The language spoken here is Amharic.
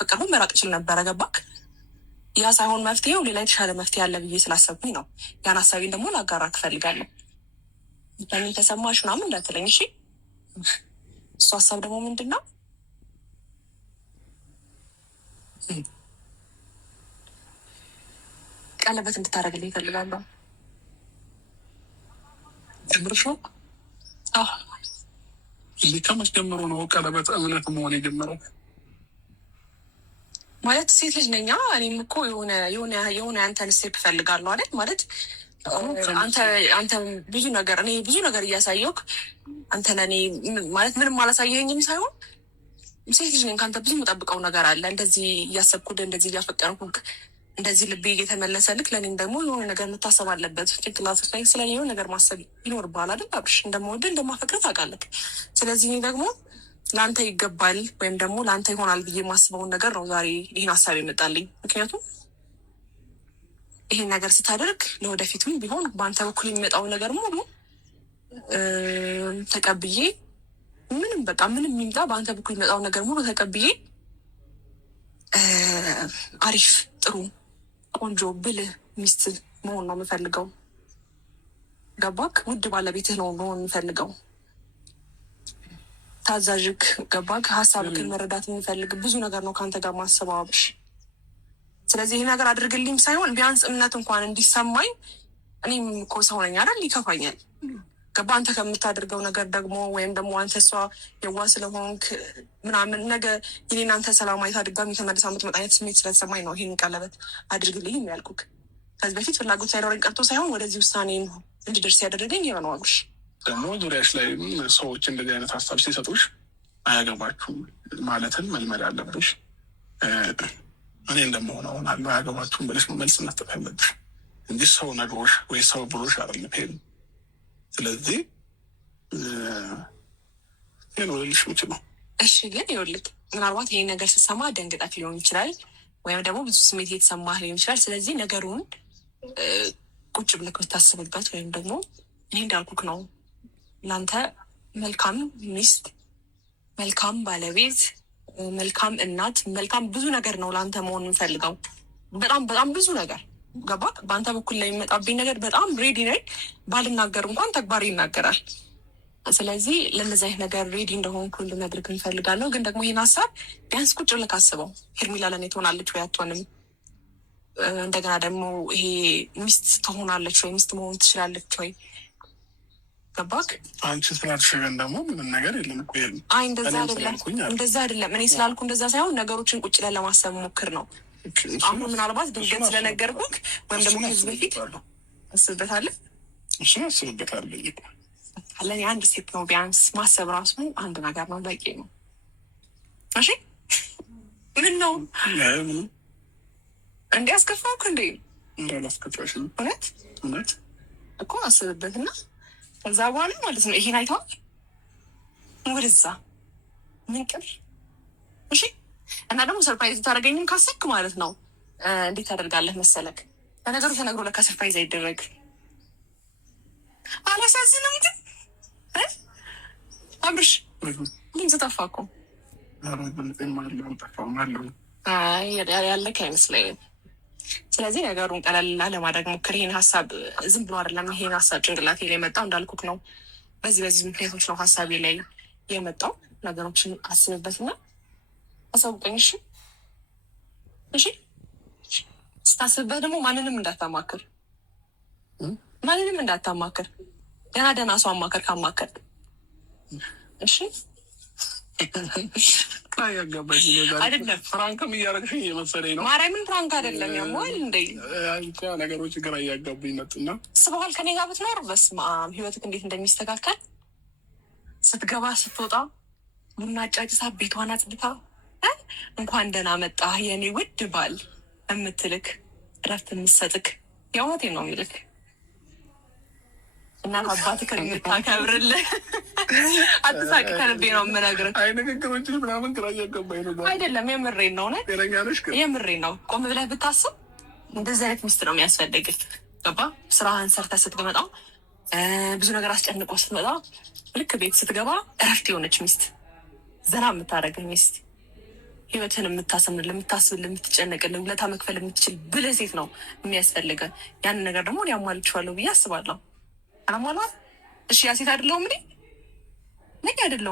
ካፈቀርኩ መራቅ እችል ነበረ። ገባክ? ያ ሳይሆን መፍትሄው ሌላ የተሻለ መፍትሄ አለ ብዬ ስላሰብኩኝ ነው። ያን ሀሳቤን ደግሞ ላጋራክ እፈልጋለሁ። ለምን ተሰማሽ ምናምን እንዳትለኝ እሺ። እሱ ሀሳብ ደግሞ ምንድን ነው? ቀለበት እንድታደርግልኝ እፈልጋለሁ። ጀምርሽ ነው? እንዴ ከመች ጀምሮ ነው ቀለበት እምነት መሆን የጀመረው? ማለት ሴት ልጅ ነኛ። እኔም እኮ የሆነ አንተን ስቴፕ እፈልጋለሁ አይደል? ማለት አንተ ብዙ ነገር እያሳየውክ አንተ ለእኔ ማለት ምንም አላሳየኸኝም ሳይሆን ሴት ልጅ ነኝ። ከአንተ ብዙ የምጠብቀው ነገር አለ። እንደዚህ እያሰብኩህ፣ እንደዚህ እያፈቀርኩህ፣ እንደዚህ ልቤ እየተመለሰልክ ለእኔም ደግሞ የሆነ ነገር መታሰብ አለበት። ጭንቅላት ላይ ስለ የሆነ ነገር ማሰብ ይኖርብሃል አይደል? አብርሽ እንደምወድህ እንደማፈቅርህ ታውቃለህ። ስለዚህ እኔ ደግሞ ለአንተ ይገባል ወይም ደግሞ ለአንተ ይሆናል ብዬ የማስበውን ነገር ነው ዛሬ ይህን ሀሳብ ይመጣልኝ። ምክንያቱም ይህን ነገር ስታደርግ ለወደፊቱም ቢሆን በአንተ በኩል የሚመጣውን ነገር ሙሉ ተቀብዬ ምንም የሚምጣ በአንተ በኩል የሚመጣውን ነገር ሙሉ ተቀብዬ አሪፍ፣ ጥሩ፣ ቆንጆ፣ ብልህ ሚስት መሆን ነው የምፈልገው። ገባክ? ውድ ባለቤትህ ነው መሆን የምፈልገው። ታዛዥክ፣ ገባክ? ሀሳብክን መረዳት የሚፈልግ ብዙ ነገር ነው ከአንተ ጋር ማስበው አብርሽ። ስለዚህ ይህ ነገር አድርግልኝ ሳይሆን ቢያንስ እምነት እንኳን እንዲሰማኝ። እኔም እኮ ሰው ነኝ አይደል? ይከፋኛል። ገባ? አንተ ከምታደርገው ነገር ደግሞ ወይም ደግሞ አንተ እሷ የዋ ስለሆንክ ምናምን ነገ የኔን አንተ ሰላማዊት ድጋሚ ተመልሳ የምትመጣ አይነት ስሜት ስለተሰማኝ ነው ይህን ቀለበት አድርግልኝ የሚያልኩክ። ከዚህ በፊት ፍላጎት ሳይኖረኝ ቀርቶ ሳይሆን ወደዚህ ውሳኔ እንድደርስ ያደረገኝ ይሄ ነው አብርሽ። ደግሞ ዙሪያሽ ላይ ሰዎች እንደዚህ አይነት ሀሳብ ሲሰጡሽ አያገባችሁም ማለትን መልመድ አለብሽ። እኔ እንደመሆነው ሆናለሁ አያገባችሁም ብለሽ መልስ መስጠት አለብሽ እንጂ ሰው ነግሮሽ ወይ ሰው ብሎሽ አይደለም ሄዱ። ስለዚህ ይህን ወልልሽ ምችለው። እሺ ግን ይኸውልህ ምናልባት ይህን ነገር ስትሰማ ደንግጠት ሊሆን ይችላል፣ ወይም ደግሞ ብዙ ስሜት እየተሰማህ ሊሆን ይችላል። ስለዚህ ነገሩን ቁጭ ብለህ ብታስብበት ወይም ደግሞ እኔ እንዳልኩክ ነው ለአንተ መልካም ሚስት፣ መልካም ባለቤት፣ መልካም እናት፣ መልካም ብዙ ነገር ነው ለአንተ መሆን የምፈልገው። በጣም ብዙ ነገር ገባ? በአንተ በኩል ላይ የሚመጣብኝ ነገር በጣም ሬዲ ነኝ። ባልናገር እንኳን ተግባር ይናገራል። ስለዚህ ለነዚህ አይነት ነገር ሬዲ እንደሆንኩ ልነግርህ እንፈልጋለሁ። ግን ደግሞ ይህን ሀሳብ ቢያንስ ቁጭ ብለህ ካስበው። ሄርሜላ ለእኔ ትሆናለች ወይ አትሆንም? እንደገና ደግሞ ይሄ ሚስት ትሆናለች ወይ ሚስት መሆን ትችላለች ወይ? ገባክ? አንቺ ስላልሽገን ደግሞ ምንም ነገር የለም እኮ። አይ እንደዛ አይደለም። እኔ ስላልኩ እንደዛ ሳይሆን ነገሮችን ቁጭ ላይ ለማሰብ ሞክር ነው። አሁን ምናልባት ድንገት ስለነገርኩህ ወይም ደግሞ ከዚህ በፊት አስብበታለህ። እሱን አስብበታለሁ። ለእኔ አንድ ስቴፕ ነው ቢያንስ ማሰብ ራሱ አንድ ነገር ነው፣ በቂ ነው። እሺ ምን ነው እንዲ አስከፋውክ እንዴ? እንዳላስከፋሽ እውነት እኮ አስብበትና ከዛ በኋላ ማለት ነው ይሄን አይተዋል ወደዛ ምን ቅር። እሺ እና ደግሞ ሰርፕራይዝ ታደርገኝም ካሰብክ ማለት ነው እንዴት ታደርጋለህ መሰለክ? ለነገሩ ተነግሮ ለካ ሰርፕራይዝ አይደረግ። አላሳዝንም ግን አብርሽ ድምፅ ጠፋ እኮ። ያለክ አይመስለኝም። ስለዚህ ነገሩን ቀለልና ለማድረግ ሞክር። ይሄን ሀሳብ ዝም ብሎ አይደለም ይሄን ሀሳብ ጭንቅላቴ ላይ የመጣው እንዳልኩክ ነው። በዚህ ምክንያቶች ነው ሀሳቤ ላይ የመጣው። ነገሮችን አስብበትና አሳውቀኝ። እሺ ስታስብበት ደግሞ ማንንም እንዳታማክር ደህና ሰው አማከር ካማከር። እሺ አይደለም ፍራንክም እያደረግሽኝ የመሰለኝ ነው። ማርያምን ፍራንክ አይደለም። ያሟል እንደ ነገሮች ግራ እያጋቡኝ መጡና ስበኋል ከኔ ጋር ብትኖር በስመ አብ ህይወትክ እንዴት እንደሚስተካከል ስትገባ ስትወጣ ቡና አጫጭሳ ቤቷን አጽድታ እንኳን ደህና መጣ የኔ ውድ ባል የምትልክ እረፍት የምትሰጥክ የእውነቴን ነው የሚልክ እናት አባትህ የምታከብርልህ አትሳቂ፣ ከልቤ ነው የምነግርህ። አይ ንግግሮች ምናምን ግራ እያጋባኝ ነው። አይደለም የምሬን ነው፣ የምሬን ነው። ቆም ብለህ ብታስብ እንደዚህ አይነት ሚስት ነው የሚያስፈልግህ። ገባ? ስራህን ሰርተህ ስትመጣ ብዙ ነገር አስጨንቆ ስትመጣ ልክ ቤት ስትገባ እረፍት የሆነች ሚስት፣ ዘና የምታደርግህ ሚስት፣ ህይወትን የምታሰምር የምታስብል የምትጨነቅልን ውለታ መክፈል የምትችል ብልህ ሴት ነው የሚያስፈልገ። ያንን ነገር ደግሞ እኔ አሟልቼዋለሁ ብዬ አስባለሁ። አላሟላ እሺ ያ ሴት አይደለሁም እኔ ነኝ አይደለሁም